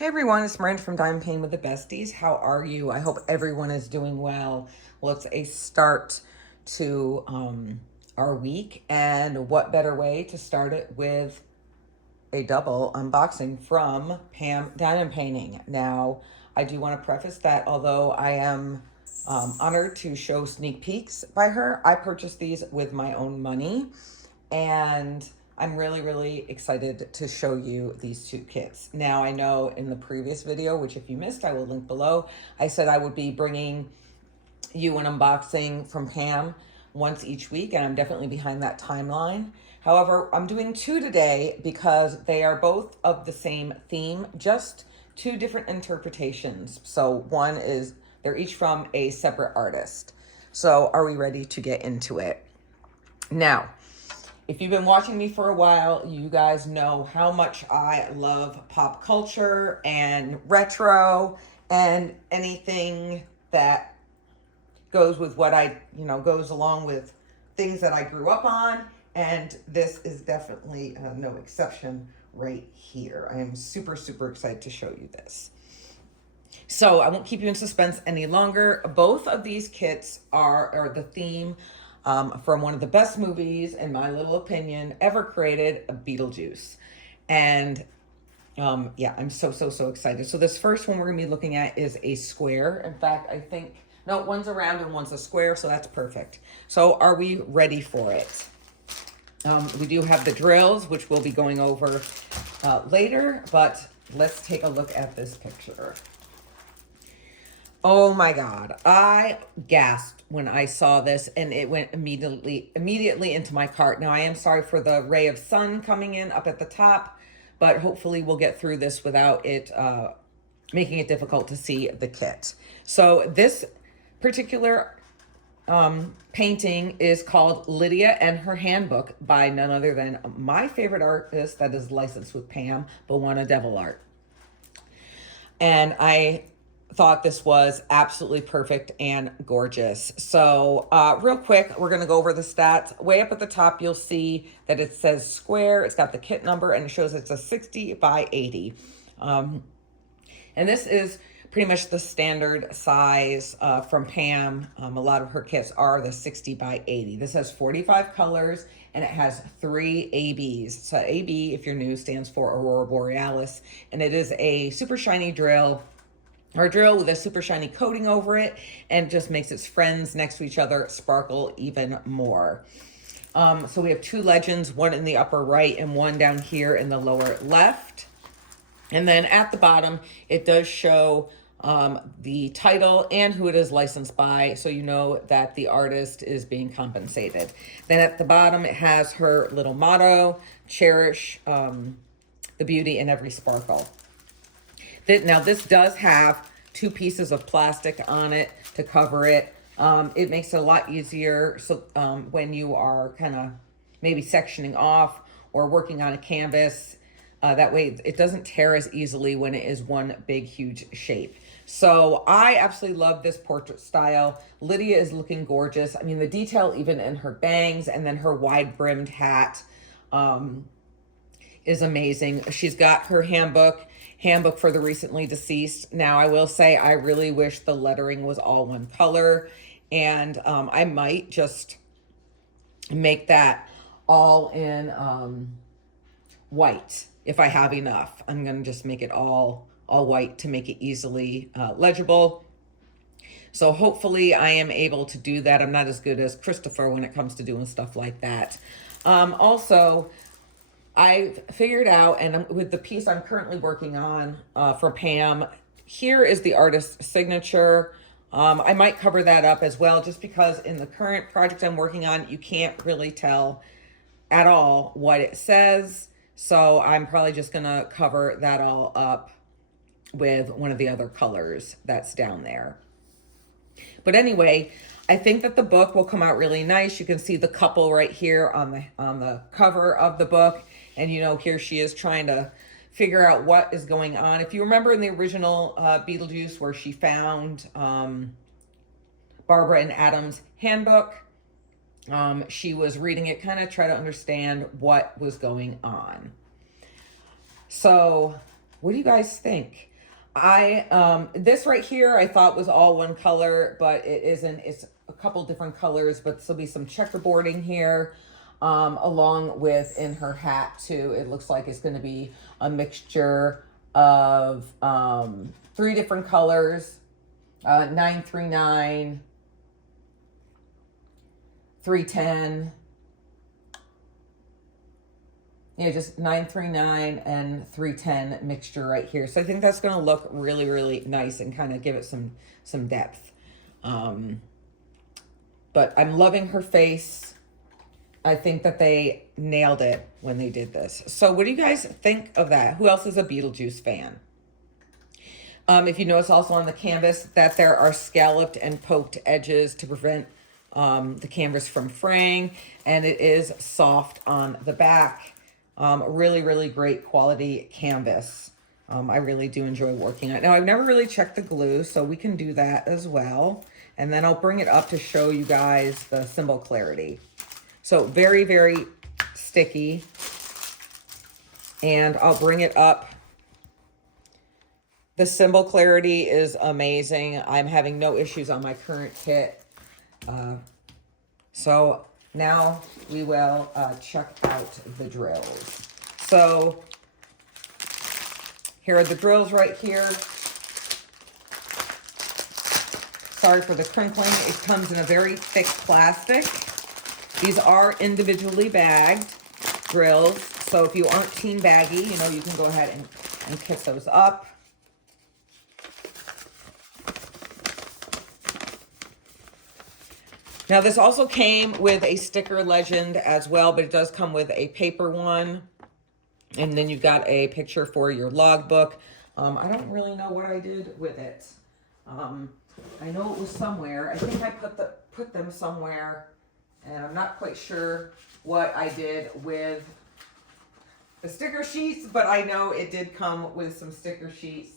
Hey everyone, it's Miranda from Diamond Pain with the Besties. How are you? I hope everyone is doing well. Well, it's a start to our week, and what better way to start it with a double unboxing from Pam Diamond Painting. Now, I do want to preface that although I am honored to show sneak peeks by her, I purchased these with my own money, and I'm really, really excited to show you these two kits. Now, I know in the previous video, which if you missed, I will link below, I said I would be bringing you an unboxing from Pam once each week, and I'm definitely behind that timeline. However, I'm doing two today because they are both of the same theme, just two different interpretations. So one is, they're each from a separate artist. So are we ready to get into it? Now, if you've been watching me for a while, you guys know how much I love pop culture and retro and anything that goes with what goes along with things that I grew up on. And this is definitely no exception right here. I am super, super excited to show you this. So I won't keep you in suspense any longer. Both of these kits are the theme from one of the best movies, in my little opinion, ever created, Beetlejuice. And yeah, I'm so excited. So this first one we're gonna be looking at is a square. In fact, I think, no, one's a round and one's a square, so that's perfect. So are we ready for it? We do have the drills, which we'll be going over later, but let's take a look at this picture. Oh my God, I gasped when I saw this, and it went immediately into my cart. Now, I am sorry for the ray of sun coming in up at the top, but hopefully we'll get through this without it making it difficult to see the kit. So this particular painting is called Lydia and Her Handbook by none other than my favorite artist that is licensed with Pam, Bawana Devil Art. And I thought this was absolutely perfect and gorgeous. So real quick, we're going to go over the stats. Way up at the top, you'll see that it says square. It's got the kit number, and it shows it's a 60 by 80. And this is pretty much the standard size from Pam. A lot of her kits are the 60 by 80. This has 45 colors, and it has 3 ABs. So AB, if you're new, stands for Aurora Borealis, and it is a super shiny drill, or a drill with a super shiny coating over it, and just makes its friends next to each other sparkle even more. So we have 2 legends, one in the upper right and one down here in the lower left. And then at the bottom, it does show the title and who it is licensed by, so you know that the artist is being compensated. Then at the bottom, it has her little motto, cherish the beauty in every sparkle. Now, this does have 2 pieces of plastic on it to cover it. It makes it a lot easier so when you are kind of maybe sectioning off or working on a canvas. That way it doesn't tear as easily when it is one big, huge shape. So I absolutely love this portrait style. Lydia is looking gorgeous. I mean, the detail even in her bangs and then her wide brimmed hat is amazing. She's got her handbook for the recently deceased. Now, I will say I really wish the lettering was all one color, and I might just make that all in white if I have enough. I'm gonna just make it all white to make it easily legible. So hopefully I am able to do that. I'm not as good as Christopher when it comes to doing stuff like that. Also, I figured out, and with the piece I'm currently working on for Pam, here is the artist's signature. I might cover that up as well, just because in the current project I'm working on, you can't really tell at all what it says. So I'm probably just gonna cover that all up with one of the other colors that's down there. But anyway, I think that the book will come out really nice. You can see the couple right here on the cover of the book. And you know, here she is trying to figure out what is going on. If you remember in the original Beetlejuice, where she found Barbara and Adam's handbook, she was reading it, kind of try to understand what was going on. So what do you guys think? This right here I thought was all one color, but it isn't. It's a couple different colors, but there'll be some checkerboarding here, along with in her hat too. It looks like it's going to be a mixture of, 3 different colors, 939, 310. Yeah, just 939 and 310 mixture right here. So I think that's going to look really, really nice and kind of give it some depth. But I'm loving her face. I think that they nailed it when they did this. So what do you guys think of that? Who else is a Beetlejuice fan? If you notice also on the canvas that there are scalloped and poked edges to prevent the canvas from fraying, and it is soft on the back. Really, really great quality canvas. I really do enjoy working on it. Now, I've never really checked the glue, so we can do that as well. And then I'll bring it up to show you guys the symbol clarity. So very, very sticky. And I'll bring it up. The symbol clarity is amazing. I'm having no issues on my current kit. So now we will check out the drills. So here are the drills right here. Sorry for the crinkling. It comes in a very thick plastic. These are individually bagged drills. So if you aren't team baggy, you know, you can go ahead and kit those up. Now, this also came with a sticker legend as well, but it does come with a paper one. And then you've got a picture for your logbook. I don't really know what I did with it. I know it was somewhere. I think I put them somewhere, and I'm not quite sure what I did with the sticker sheets, but I know it did come with some sticker sheets.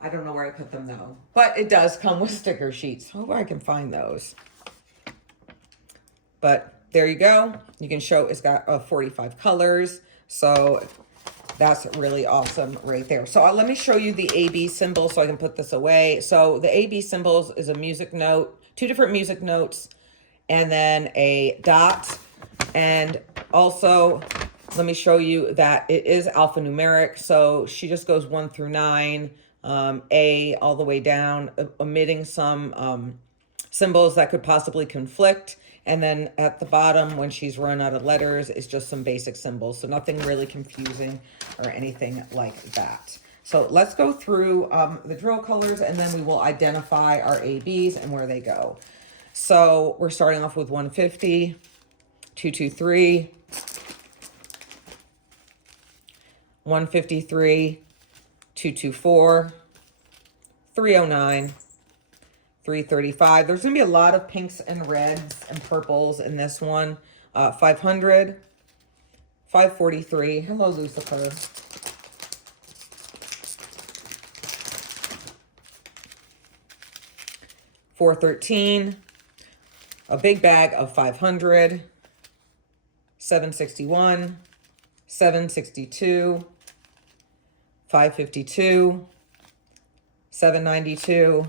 I don't know where I put them though, but it does come with sticker sheets. Hope I can find those. But there you go. You can show it's got 45 colors. So that's really awesome right there. So let me show you the AB symbol so I can put this away. So the AB symbols is a music note, 2 different music notes, and then a dot. And also, let me show you that it is alphanumeric. So she just goes 1 through 9, A all the way down, omitting some symbols that could possibly conflict. And then at the bottom, when she's run out of letters, it's just some basic symbols. So nothing really confusing or anything like that. So let's go through the drill colors, and then we will identify our ABs and where they go. So we're starting off with 150, 223, 153, 224, 309, 335. There's going to be a lot of pinks and reds and purples in this one. 500, 543. Hello, Lucifer. 413. A big bag of 500. 761. 762. 552. 792.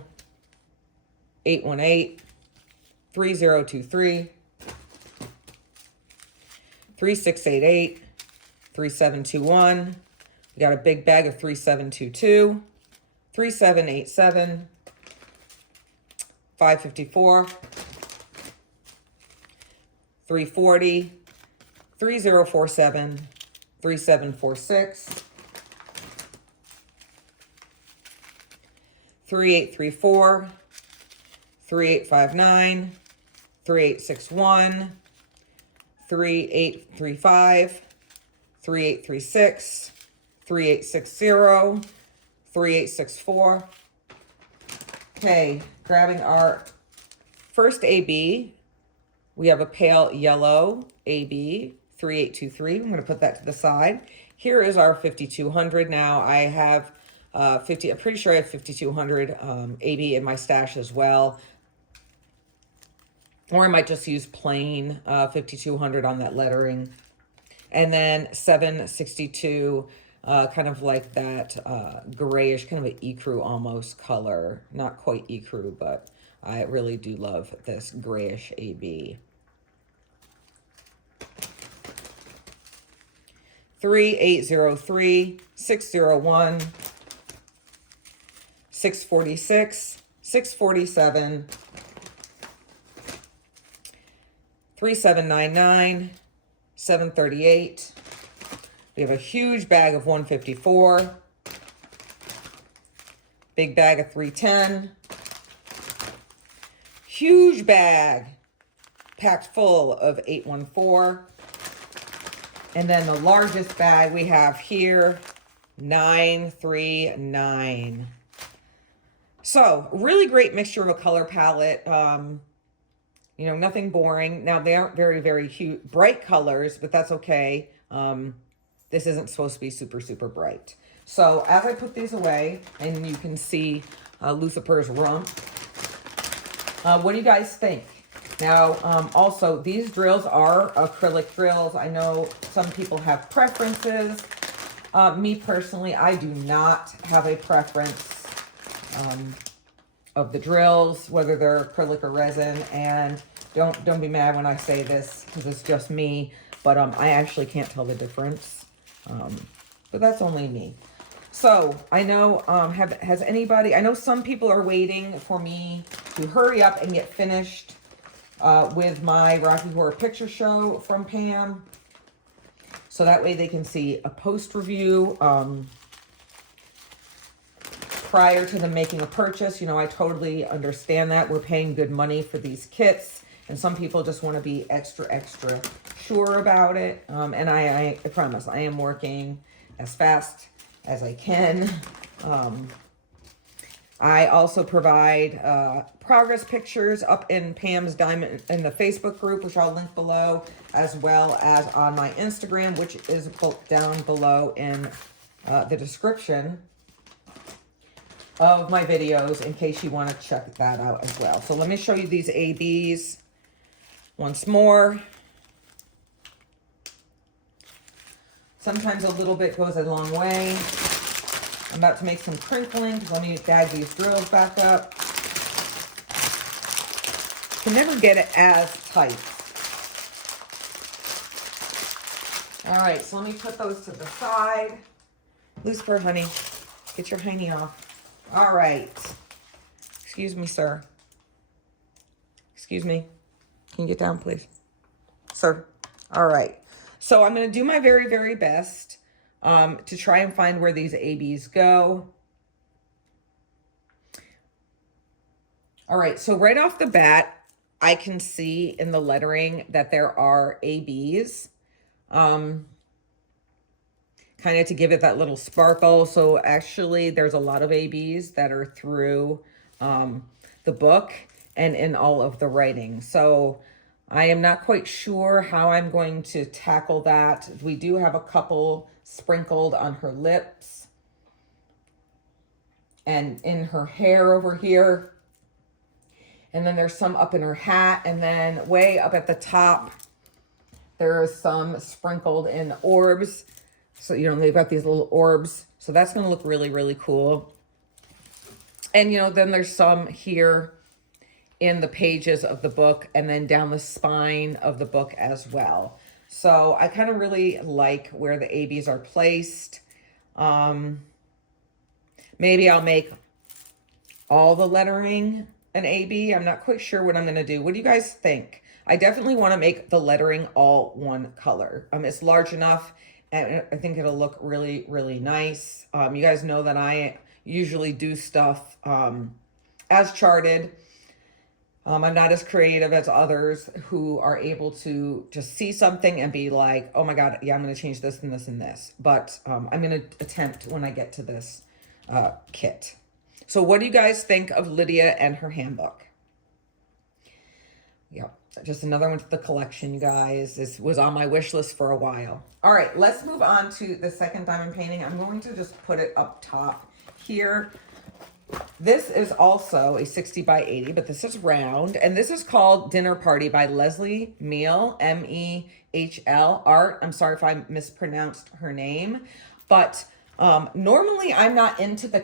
818, 3023, 3688, 3721. We got a big bag of 3722, 3787, 554, 340, 3047, 3746, 3834, 3859, 3861, 3835, 3836, 3860, 3864. Okay, grabbing our first AB, we have a pale yellow AB, 3823. I'm going to put that to the side. Here is our 5200. Now I have I'm pretty sure I have 5200 AB in my stash as well. Or I might just use plain 5200 on that lettering. And then 762 kind of like that grayish, kind of an ecru almost color. Not quite ecru, but I really do love this grayish AB. 3803, 601, 646, 647, 3799, 738. We have a huge bag of 154, big bag of 310, huge bag packed full of 814, and then the largest bag we have here, 939. So really great mixture of a color palette. You know, nothing boring. Now they aren't very, very huge, bright colors, but that's okay. This isn't supposed to be super, super bright. So as I put these away, and you can see Lucifer's rump, what do you guys think? Now, also, these drills are acrylic drills. I know some people have preferences. Me personally, I do not have a preference of the drills, whether they're acrylic or resin. And don't be mad when I say this, because it's just me. But I actually can't tell the difference. But that's only me. So I know, has anybody, I know some people are waiting for me to hurry up and get finished with my Rocky Horror Picture Show from Pam. So that way they can see a post review prior to them making a purchase. You know, I totally understand that. We're paying good money for these kits. And some people just want to be extra, extra sure about it. And I promise, I am working as fast as I can. I also provide progress pictures up in Pam's Diamond in the Facebook group, which I'll link below, as well as on my Instagram, which is down below in the description of my videos, in case you want to check that out as well. So let me show you these ABs once more. Sometimes a little bit goes a long way. I'm about to make some crinkling. Let me bag these drills back up. Can never get it as tight. All right, so let me put those to the side. Lucifer, honey, get your hiney off. All right. Excuse me, sir. Excuse me. Can you get down, please? Sir. All right. So I'm going to do my very, very best to try and find where these ABs go. All right, so right off the bat, I can see in the lettering that there are ABs, kind of to give it that little sparkle. So actually, there's a lot of ABs that are through the book and in all of the writing. So I am not quite sure how I'm going to tackle that. We do have a couple sprinkled on her lips and in her hair over here. And then there's some up in her hat. And then way up at the top, there are some sprinkled in orbs. So, you know, they've got these little orbs. So that's going to look really, really cool. And, you know, then there's some here in the pages of the book and then down the spine of the book as well. So I kind of really like where the ABs are placed. Maybe I'll make all the lettering an AB. I'm not quite sure what I'm going to do. What do you guys think? I definitely want to make the lettering all one color. It's large enough, and I think it'll look really, really nice. You guys know that I usually do stuff as charted. I'm not as creative as others who are able to just see something and be like, oh my God, yeah, I'm going to change this and this and this. But I'm going to attempt when I get to this kit. So what do you guys think of Lydia and her handbook? Yep, just another one to the collection, you guys. This was on my wish list for a while. All right, let's move on to the second diamond painting. I'm going to just put it up top here. This is also a 60 by 80, but this is round. And this is called Dinner Party by Leslie Mehl, M-E-H-L. Art, I'm sorry if I mispronounced her name. But Normally, I'm not into the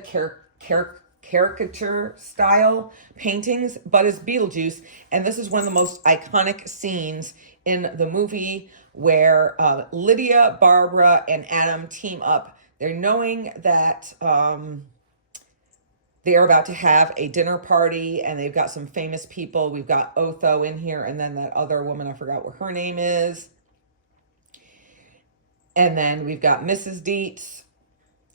caricature style paintings, but it's Beetlejuice, and this is one of the most iconic scenes in the movie where Lydia, Barbara, and Adam team up. They're knowing that they are about to have a dinner party, and they've got some famous people. We've got Otho in here, and then that other woman, I forgot what her name is. And then we've got Mrs. Dietz,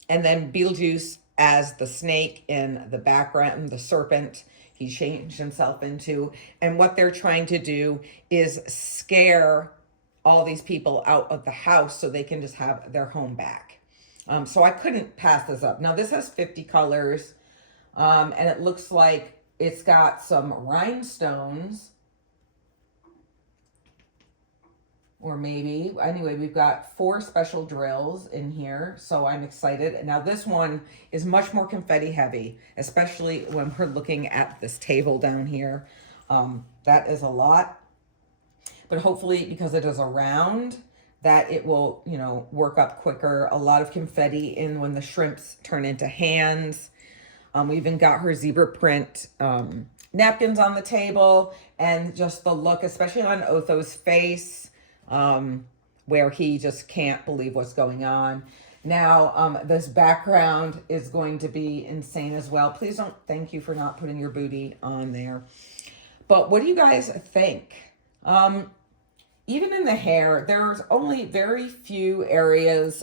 and then Beetlejuice as the snake in the background, the serpent he changed himself into. And what they're trying to do is scare all these people out of the house so they can just have their home back. So I couldn't pass this up. Now this has 50 colors, and it looks like it's got some rhinestones. Or maybe, anyway, we've got 4 special drills in here, so I'm excited. Now this one is much more confetti heavy, especially when we're looking at this table down here. That is a lot, but hopefully because it is a round, that it will, you know, work up quicker. A lot of confetti in when the shrimps turn into hands. We even got her zebra print napkins on the table, and just the look, especially on Otho's face, where he just can't believe what's going on. Now, this background is going to be insane as well. Please don't, thank you for not putting your booty on there. But what do you guys think? Even in the hair, there's only very few areas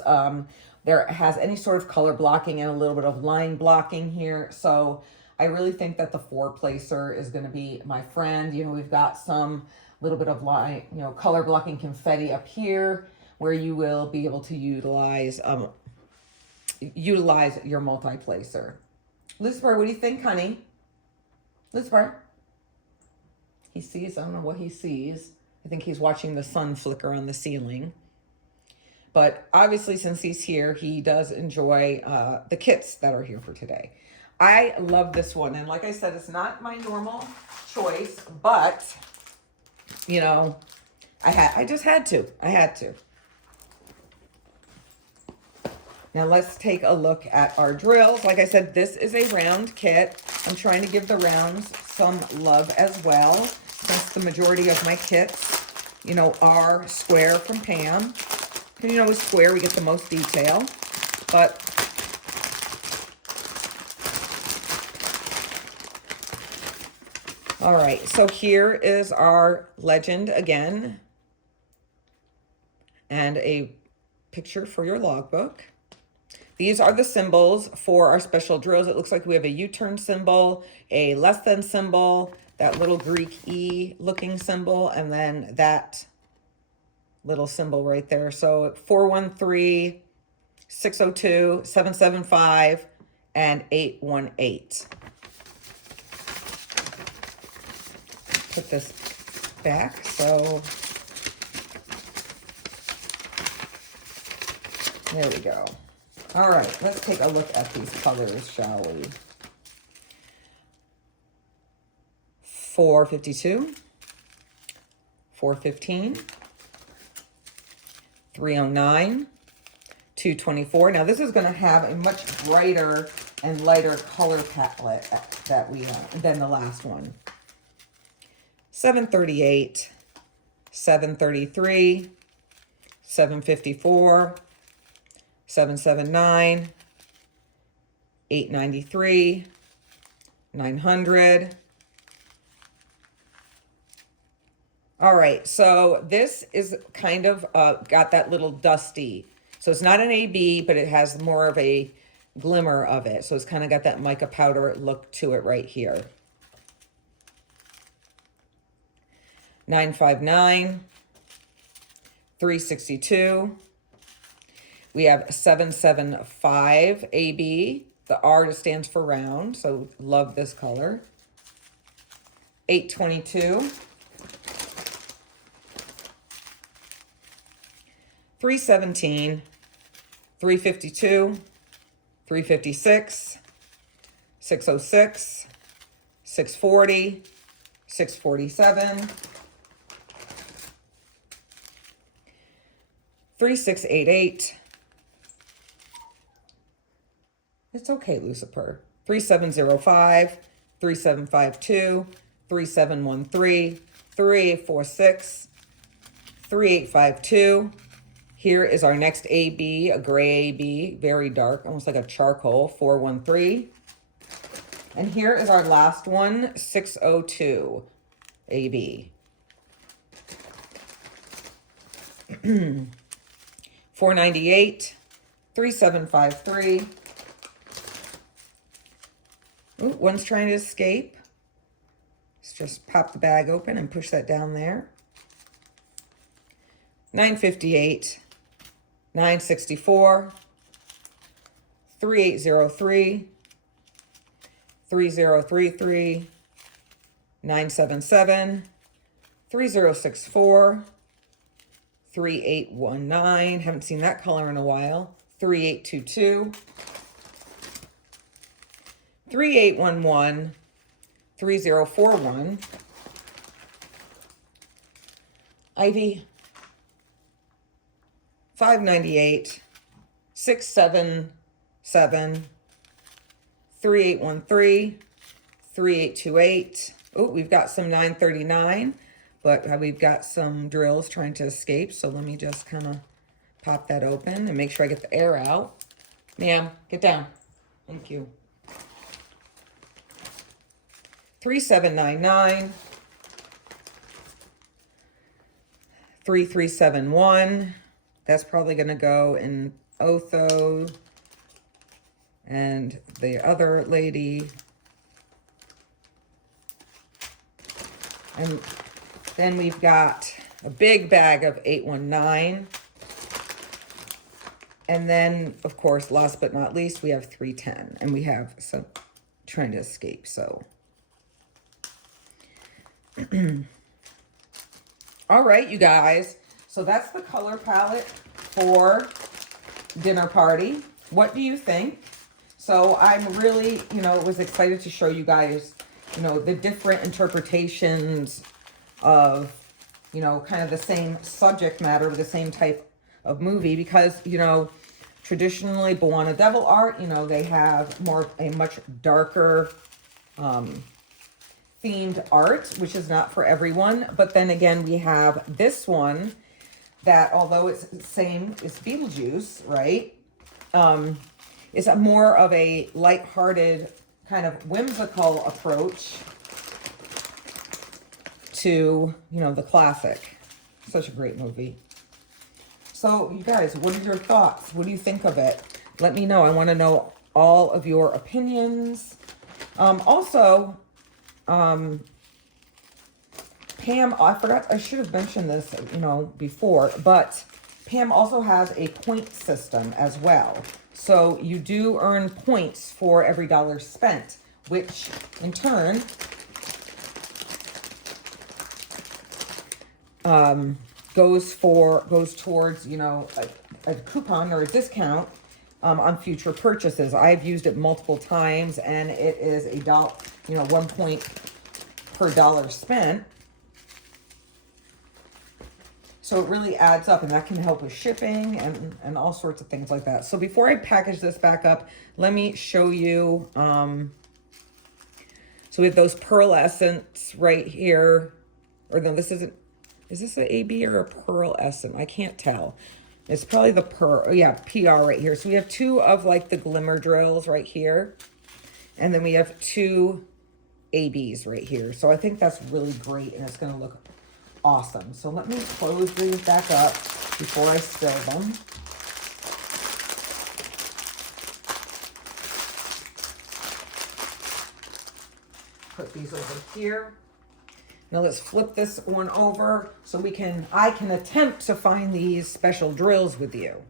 there has any sort of color blocking and a little bit of line blocking here. So I really think that the 4-placer is going to be my friend. You know, we've got some little bit of line, you know, color blocking confetti up here where you will be able to utilize your multi-placer. Lucifer, what do you think, honey? Lucifer? He sees, I don't know what he sees. I think he's watching the sun flicker on the ceiling. But obviously, since he's here, he does enjoy the kits that are here for today. I love this one. And like I said, it's not my normal choice, but, you know, I just had to. I had to. Now let's take a look at our drills. Like I said, this is a round kit. I'm trying to give the rounds some love as well, since the majority of my kits, you know, are square from Pam. And you know, with square, we get the most detail. But all right, so here is our legend again, and a picture for your logbook. These are the symbols for our special drills. It looks like we have a U-turn symbol, a less than symbol, that little Greek E looking symbol, and then that little symbol right there. So 413, 602, 775, and 818. Put this back. So there we go. All right, let's take a look at these colors, shall we? 452, 415, 309, 224. Now this is going to have a much brighter and lighter color palette that we than the last one. 738, 733, 754, 779, 893, 900. All right, so this is kind of got that little dusty. So it's not an AB, but it has more of a glimmer of it. So it's kind of got that mica powder look to it right here. 959, 362. We have 775 AB. The R stands for round, so love this color. 822. 317, 352, 356, 606, 640, 647, 3688, It's okay, Lucifer. 3705, 3752, 3713, 3846, 3852. Here is our next AB, a gray AB, very dark, almost like a charcoal, 413. And here is our last one, 602 AB. 498, 3753. Ooh, one's trying to escape. Let's just pop the bag open and push that down there. 958, 964, 3803, 3033, 977, 3064, 3819. Haven't seen that color in a while. 3822, 3811, 3041. Ivy, 598, 677, 3813, 3828. Oh, we've got some 939, but we've got some drills trying to escape. So let me just kind of pop that open and make sure I get the air out. Ma'am, get down. Thank you. 3799, 3371. That's probably going to go in Otho. And the other lady. And then we've got a big bag of 819. And then, of course, last but not least, we have 310. And we have some trying to escape, so. All right, you guys. So that's the color palette for Dinner Party. What do you think? So I'm really, was excited to show you guys, the different interpretations of, kind of the same subject matter, the same type of movie, because, traditionally Bwana Devil art, they have a much darker themed art, which is not for everyone. But then again, we have this one that, although it's the same as Beetlejuice, right? Is a more of a lighthearted, kind of whimsical approach to, the classic. Such a great movie. So, you guys, what are your thoughts? What do you think of it? Let me know. I want to know all of your opinions. Also, Pam, I forgot, I should have mentioned this, before, but Pam also has a point system as well. So you do earn points for every dollar spent, which in turn goes towards, a coupon or a discount on future purchases. I've used it multiple times, and it is $1 point per dollar spent. So it really adds up, and that can help with shipping and all sorts of things like that. So before I package this back up, let me show you. So we have those pearlescents right here. Or no, this isn't. Is this an AB or a pearlescent? I can't tell. It's probably the pearl. Yeah, PR right here. So we have two of like the glimmer drills right here. And then we have two ABs right here. So I think that's really great, and it's going to look awesome. So let me close these back up before I spill them. Put these over here. Now let's flip this one over so I can attempt to find these special drills with you.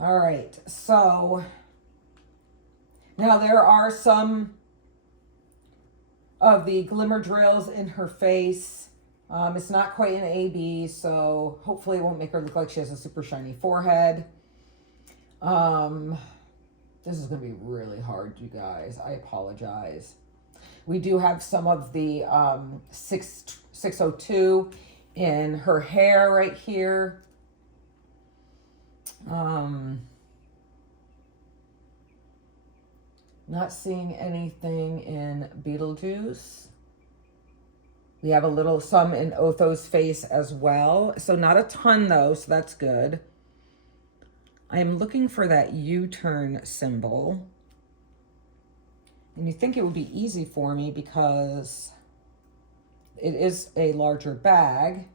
All right, so now there are some of the glimmer drills in her face. It's not quite an AB, so hopefully it won't make her look like she has a super shiny forehead. This is going to be really hard, you guys. I apologize. We do have some of the 602 in her hair right here. Not seeing anything in Beetlejuice. We have a little, some in Otho's face as well. So not a ton though, so that's good. I am looking for that U-turn symbol. And you think it would be easy for me because it is a larger bag.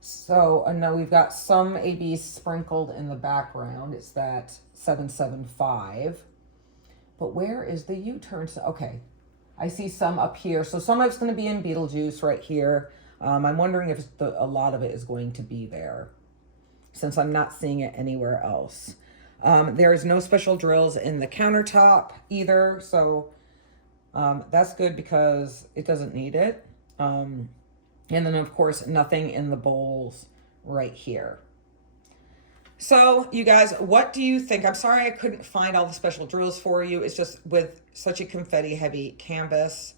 So now we've got some ABs sprinkled in the background. It's that 775. But where is the U-turn? Okay, I see some up here. So some of it's going to be in Beetlejuice right here. I'm wondering if a lot of it is going to be there, since I'm not seeing it anywhere else. There's no special drills in the countertop either, so that's good because it doesn't need it. And then, of course, nothing in the bowls right here. So, you guys, what do you think? I'm sorry I couldn't find all the special drills for you. It's just with such a confetti-heavy canvas,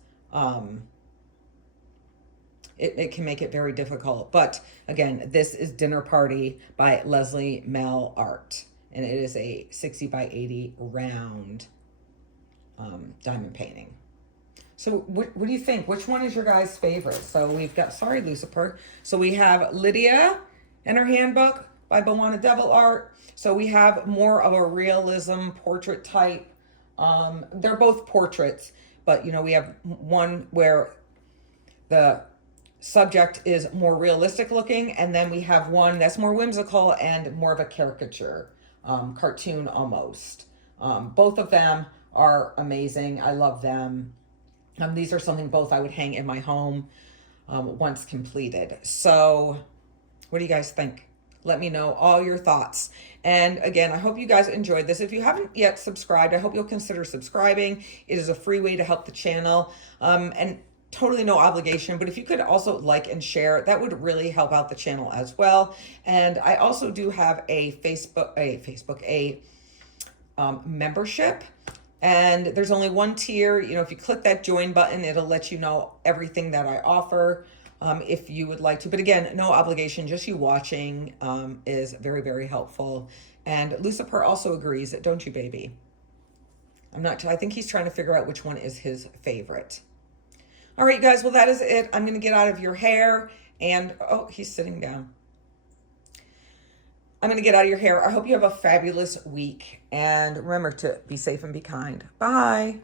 it can make it very difficult. But, again, this is Dinner Party by Leslie Mel Art. And it is a 60 by 80 round diamond painting. So what do you think? Which one is your guys' favorite? So we've got, sorry, Lucifer. So we have Lydia and her handbook by Bowana Devil Art. So we have more of a realism portrait type. They're both portraits, but you know, we have one where the subject is more realistic looking, and then we have one that's more whimsical and more of a caricature, cartoon almost. Both of them are amazing. I love them. These are something both I would hang in my home once completed. So what do you guys think? Let me know all your thoughts. And again, I hope you guys enjoyed this. If you haven't yet subscribed, I hope you'll consider subscribing. It is a free way to help the channel, and totally no obligation. But if you could also like and share, that would really help out the channel as well. And I also do have a membership. And there's only one tier. You know, if you click that join button, it'll let you know everything that I offer. If you would like to. But again, no obligation, just you watching is very, very helpful. And Lucifer also agrees, don't you, baby? I think he's trying to figure out which one is his favorite. All right, you guys, well, that is it. I'm going to get out of your hair. And, oh, he's sitting down. I'm going to get out of your hair. I hope you have a fabulous week. And remember to be safe and be kind. Bye.